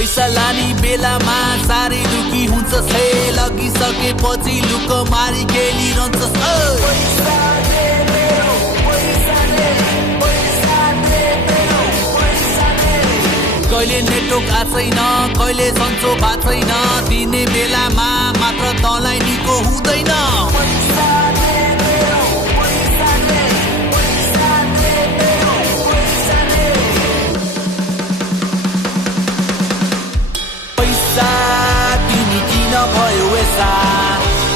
पैसा लाने बेलामा साह्रै दुखी हुन्छ छे लगिसकेपछि लुक मारी खेलिरहन्छस् कहिले नेटवर्क आछैन कहिले सन्चो भएको छैन दिने बेलामा मात्र तँलाई निको हुँदैन पैसा तिमी किन भयो यसा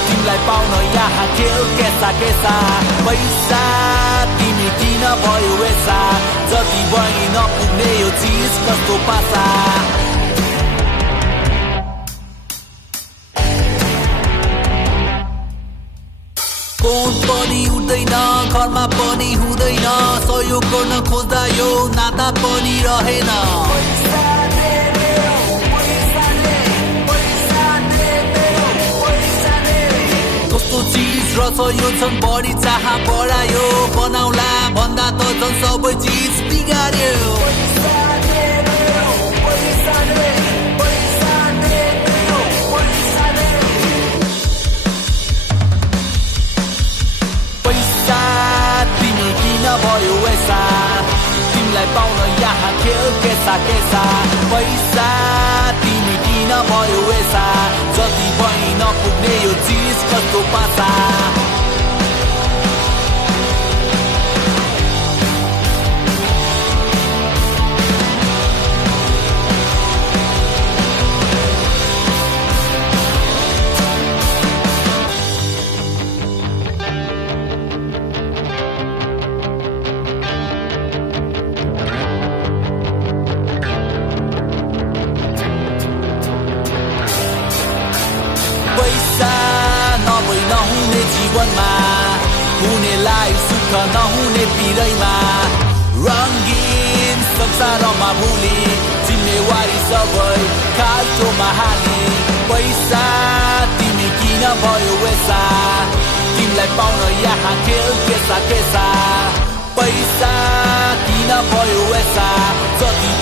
तिमीलाई पाउन यहाँ खेल केसा केसा पैसा तिमी किन भयो यसा जति बढी नपुग्ने यो चिज कस्तो पासा फोन पनि उठ्दैन घरमा पनि हुँदैन सहयोग गर्न खोज्दा यो नाता पनि रहेन कस्तो चिज रहेछ यो झन् बढी चाह बढायो बनाउला भन्दा त झन् सबै चिज बिगार्यो पैसा तिमी किन भयो यसा तिमीलाई पाउन यहाँ खेल केसा केसा पैसा तिमी किन भयो यसा जति पनि नपुग्ने यो चिज कस्तो पासा नहुने जीवनमा हुनेलाई सुख नहुने पिरैमा रङ्गीन संसारमा भुली जिम्मेवारी सबै खाल्टोमा हाली पैसा तिमी किन भयो यसा तिमीलाई पाउन यहाँ खेल केसा केसा पैसा किन भयो यसा जति